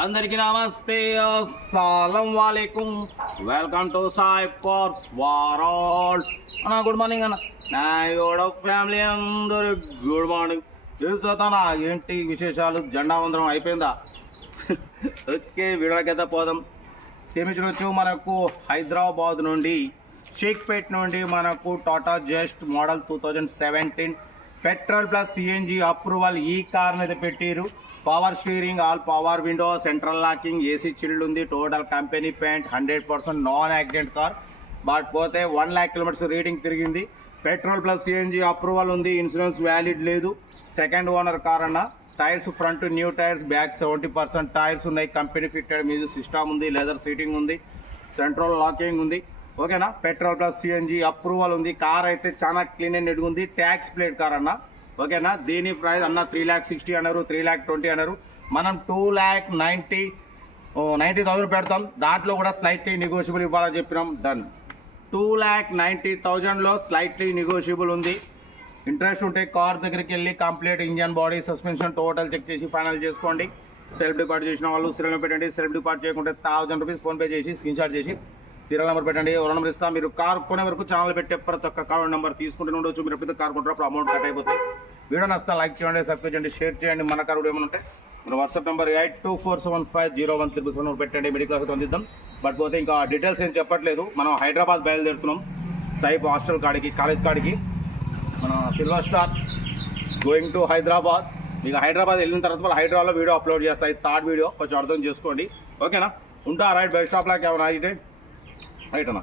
అందరికీ నమస్తే, అస్సలం వాలేకుం. వెల్కమ్ టు సాయి ఫార్స్ వరల్డ్ అన్న. గుడ్ మార్నింగ్ అన్న. నా కూడా ఫ్యామిలీ అందరు గుడ్ మార్నింగ్. చూస్తానా ఏంటి విశేషాలు? జెండా వందరం అయిపోయిందా? ఓకే, వీడియోకైతే పోదాం. చూడొచ్చు, మనకు హైదరాబాద్ నుండి షేక్పేట్ నుండి మనకు Tata Zest model 2017 petrol plus CNG approval ఈ కార్ని అయితే పెట్టారు. Power steering, all power window, central locking, AC chilled ఉంది. Total company paint, 100% non accident car. But పోతే 1 lakh kilometers రీడింగ్ తిరిగింది. పెట్రోల్ ప్లస్ సిఎన్జి అప్రూవల్ ఉంది. ఇన్సూరెన్స్ వ్యాలిడ్ లేదు. Second owner car అన్న. Tyres front new tyres, back 70% tyres ఉన్నాయి. Company fitted music system ఉంది. Leather seating ఉంది. Central locking ఉంది. ఓకేనా? పెట్రోల్ ప్లస్ సిఎన్జి అప్రూవల్ ఉంది. కార్ అయితే చాలా క్లీన్ అండ్ నీట్గా ఉంది. ట్యాక్స్ ప్లేట్ కార్ అన్న. ఓకేనా? దీని ప్రైస్ అన్న 3,60,000 అన్నారు, 3,20,000 అన్నారు. మనం 2,90,000 పెడతాం. దాంట్లో కూడా స్లైట్లీ నెగోషియబుల్ ఇవ్వాలని చెప్పినాం. డన్. 2,90,000లో స్లైట్లీ నెగోషియబుల్ ఉంది. ఇంట్రెస్ట్ ఉంటే కార్ దగ్గరికి వెళ్ళి complete engine, body, suspension total check చేసి ఫైనల్ చేసుకోండి. సెల్ఫ్ డిపార్ట్ చేసిన వాళ్ళు సీరియల్ పెట్టండి. సెల్ఫ్ డిపార్ట్ చేయకుంటే 1,000 రూపీస్ ఫోన్పే చేసి స్క్రీన్ షాట్ చేసి సీరియల్ నెంబర్ పెట్టండి. ఎవరో నెంబర్ ఇస్తాం. మీరు కార్ కొనే వరకు ఛానల్ పెట్టే ప్రతి ఒక్క కార్ నెంబర్ తీసుకుంటూ ఉండొచ్చు. మీరు ఎప్పుడైతే కార్ కొంటారప్పుడు అమౌంట్ కట్ అయిపోతాయి. వీడియో నచ్చితే లైక్ చేయండి, సబ్స్క్రైబ్ చేయండి, షేర్ చేయండి. మన కార్ ఏమైనా ఉంటే మన వాట్సాప్ నెంబర్ 8247501377 పెట్టండి. Medical class అందిద్దాం. బట్ పోతే ఇంకా డీటెయిల్స్ ఏం చెప్పట్లేదు. మనం హైదరాబాద్ బయలుదేరుతున్నాం. సైప్ హాస్టల్ కాడికి, కాలేజ్ కాడికి. మన silver star going to Hyderabad. మీకు హైదరాబాద్ వెళ్ళిన తర్వాత వాళ్ళు హైదరాబాద్లో వీడియో అప్లోడ్ చేస్తాయి. థర్డ్ వీడియో కొంచెం అర్థం చేసుకోండి. ఓకేనా? ఉంటా. రైట్. బస్ స్టాప్ లాగా ఏమైనా అయితే రైట్ అన్న.